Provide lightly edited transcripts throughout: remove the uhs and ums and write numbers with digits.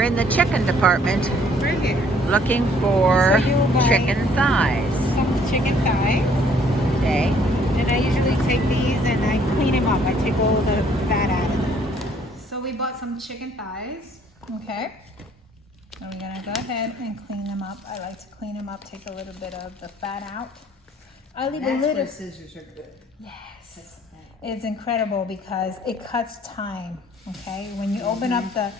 we're in the chicken department We're here. looking for So you'll buy chicken thighs. some chicken thighs. Okay. And I usually take these and I clean them up. I take all the fat out of them. So we bought some chicken thighs. Okay. And we're gonna go ahead and clean them up. I like to clean them up, take a little bit of the fat out. I leave a little. That's where scissors are good. Yes. It's incredible because it cuts time. Okay. When you open up the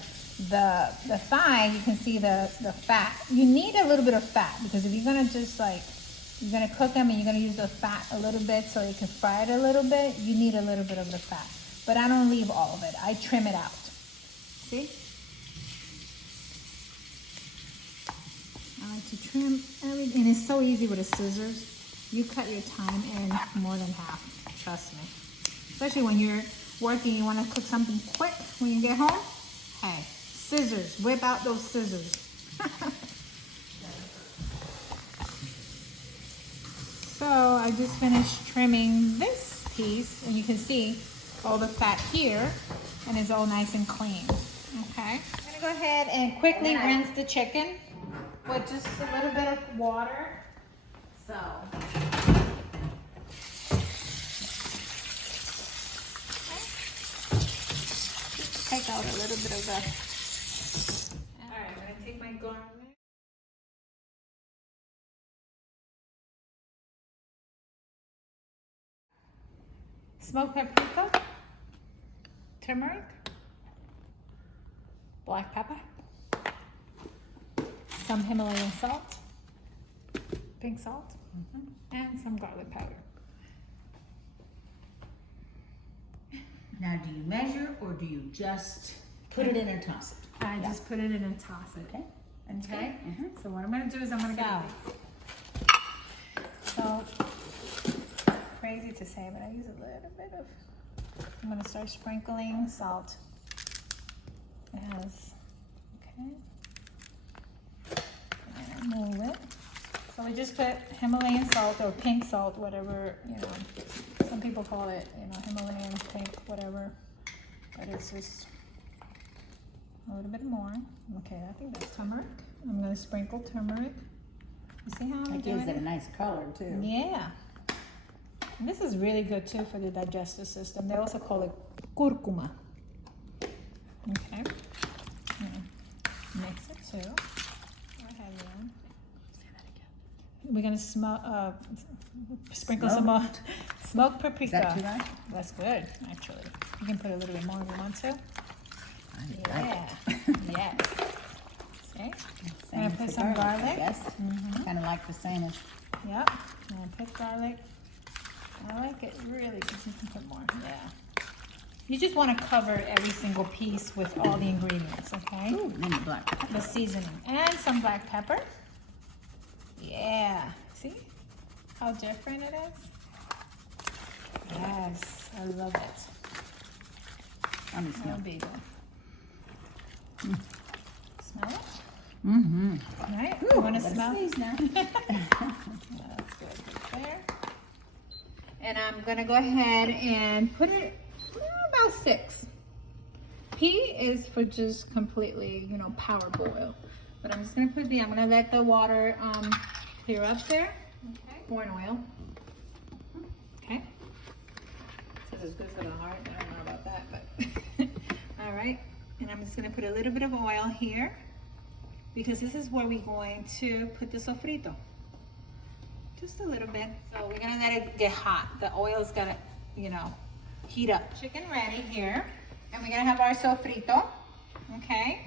thigh, you can see the fat. You need a little bit of fat because if you're gonna just like, you're gonna cook them and you're gonna use the fat a little bit so you can fry it a little bit, you need a little bit of the fat. But I don't leave all of it. I trim it out. See? I like to trim everything. And it's so easy with the scissors. You cut your time in more than half. Trust me. Especially when you're working, you wanna cook something quick when you get home. Hey, scissors, whip out those scissors. So I just finished trimming this piece and you can see all the fat here and it's all nice and clean. Okay, I'm gonna go ahead and quickly rinse the chicken with just a little bit of water. So. Take out a little bit of the. All right, I'm gonna take my garlic. Smoked paprika, turmeric, black pepper, some Himalayan salt, pink salt, and some garlic powder. Now, do you measure or do you just put it in and toss it? I just put it in and toss it. Okay. Okay. So what I'm gonna do is I'm gonna go. So crazy to say, but I use a little bit of. I'm gonna start sprinkling salt. As okay. And move it. So we just put Himalayan salt or pink salt, whatever you know. Some people call it, you know, Himalayan pink, whatever. But it's just a little bit more. Okay, I think that's turmeric. I'm gonna sprinkle turmeric. You see how I'm doing gives it a nice color too. Yeah. And this is really good too for the digestive system. They also call it curcuma. Okay. Mix it too. Go ahead, Leon. Say that again. We're gonna sprinkle some more smoked paprika. Is that too much? That's good, actually. You can put a little bit more if you want to. Yeah. Yes. See? Same I'm gonna as put the some garlic. I guess. Kind of like the same as. Yep. I'm gonna put garlic. I like it really because you can put more. Yeah. You just want to cover every single piece with all the ingredients, okay? Ooh, and the black pepper. The seasoning. And some black pepper. Yeah. See how different it is? Yes. I love it. Let me smell. Oh, baby. Smell it? Mm-hmm. All right. You want to smell? Sneeze now. That's good. Right there. And I'm gonna go ahead and put it about 6. P is for just completely, you know, power boil. But I'm just gonna I'm gonna let the water clear up there. Okay. Corn oil. Okay. This is good for the heart. I don't know about that, but all right. And I'm just gonna put a little bit of oil here because this is where we're going to put the sofrito. Just a little bit. So we're gonna let it get hot. The oil's gotta, you know, heat up. Chicken ready here. And we're gonna have our sofrito. Okay.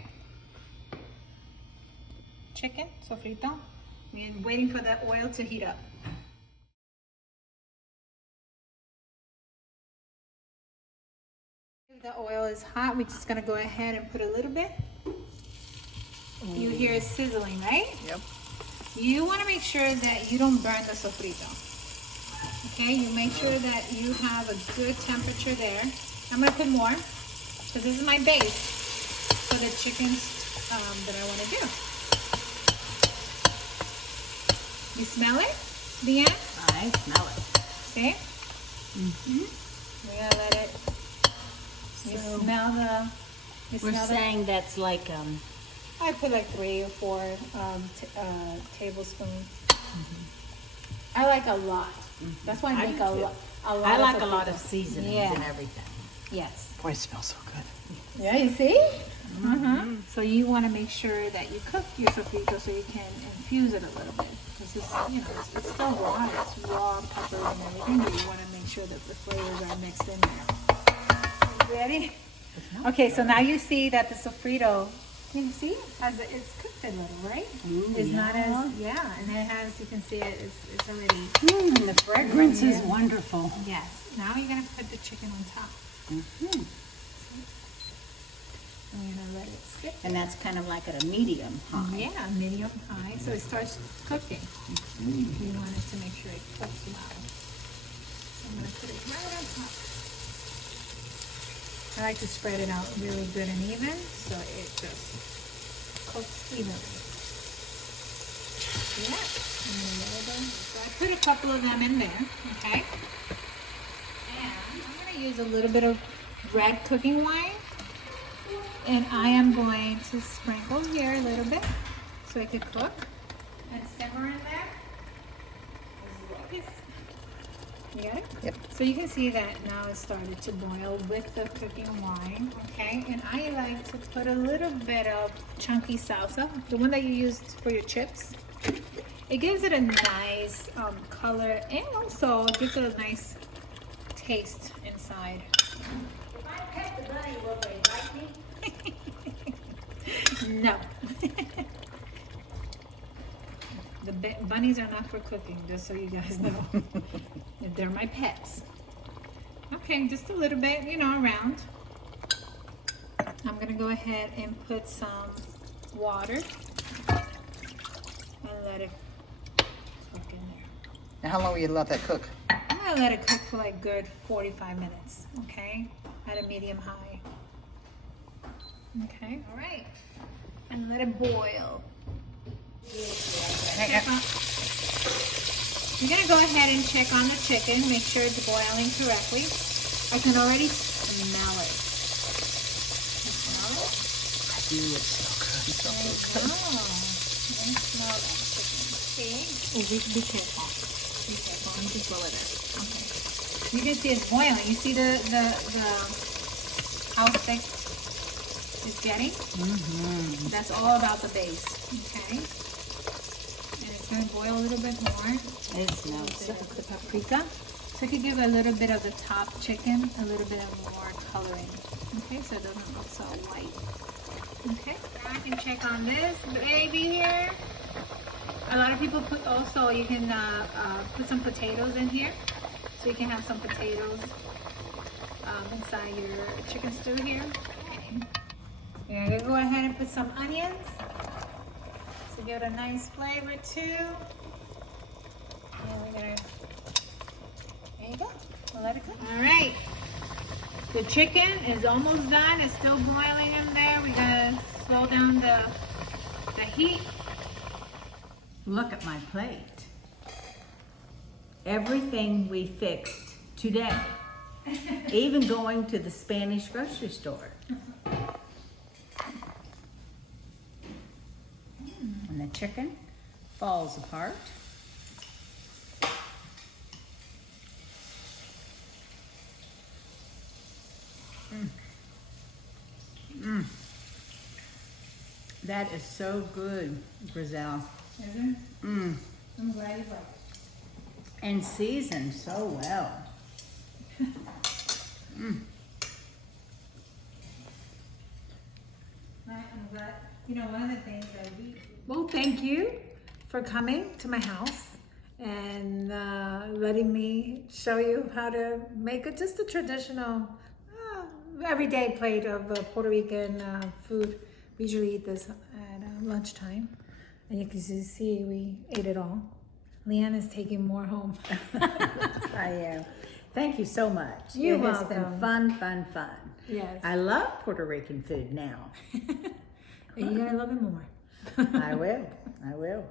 Chicken, sofrito. We're waiting for the oil to heat up. If the oil is hot, we're just gonna go ahead and put a little bit. You hear it sizzling, right? Yep. You want to make sure that you don't burn the sofrito. Okay, you make sure that you have a good temperature there. I'm going to put more because this is my base for the chickens that I want to do. You smell it, LeAnna? I smell it. See? We're going to let it, you smell the... We're saying that's like I put like 3 or 4 tablespoons. I like a lot. That's why I make a lot. I like a lot of seasonings and everything. Yes. Boy, it smells so good. Yeah, you see? So you want to make sure that you cook your sofrito so you can infuse it a little bit. Because it's, you know, it's still raw. It's raw peppers and everything, but you want to make sure that the flavors are mixed in there. Ready? Okay, so now you see that the sofrito, you see, it's cooked a little, right? It's not as, and it has, you can see it's already. The fragrance is wonderful. Yes. Now you're going to put the chicken on top. I'm going to let it stick. And that's kind of like at a medium high. Yeah, medium high, so it starts cooking. You want it to make sure it cooks well. So I'm going to put it right on top. I like to spread it out really good and even, so it just cooks evenly. Yeah. So I put a couple of them in there, okay? And I'm going to use a little bit of red cooking wine. And I am going to sprinkle here a little bit so it could cook and simmer in there. You got it? Yep. So you can see that now it started to boil with the cooking wine, okay? And I like to put a little bit of chunky salsa, the one that you used for your chips. It gives it a nice color and also it gives it a nice taste inside. If I pet the bunny, will they bite me? No. The bunnies are not for cooking, just so you guys know. They're my pets. Okay, just a little bit, you know, around. I'm gonna go ahead and put some water and let it cook in there. Now, how long will you let that cook? I'm gonna let it cook for like good 45 minutes, okay? At a medium high. Okay, all right. And let it boil. Check on, you're gonna go ahead and check on the chicken, make sure it's boiling correctly. I can already smell it. You smell it? I do. It's so good. It's so good. Oh, you can smell that chicken. See? Oh, be careful. Be careful. Let me just blow it in. Okay. You can see it's boiling. You see the how thick it's getting? That's all about the base. Okay. And it's going to boil a little bit more. It smells A so bit of the paprika. So it could give a little bit of the top chicken a little bit of more coloring. Okay, so it doesn't look so white. Okay, I can check on this baby here. A lot of people put also, you can put some potatoes in here. So you can have some potatoes inside your chicken stew here. Okay. You're going to go ahead and put some onions. So give it a nice flavor too. And we're gonna, there you go. We'll let it cook. All right. The chicken is almost done. It's still boiling in there. We're gonna slow down the heat. Look at my plate. Everything we fixed today. Even going to the Spanish grocery store. And the chicken falls apart. That is so good, Grisel. Is it? I'm glad you like it. And seasoned so well. I'm glad. You know, one of the things that we... Well, thank you for coming to my house and letting me show you how to make just a traditional, everyday plate of Puerto Rican food. We usually eat this at lunchtime. And you can see we ate it all. LeAnna's taking more home. I am. Thank you so much. You're It has welcome. been fun, fun, fun. Yes. I love Puerto Rican food now. And you're going to love it more. I will.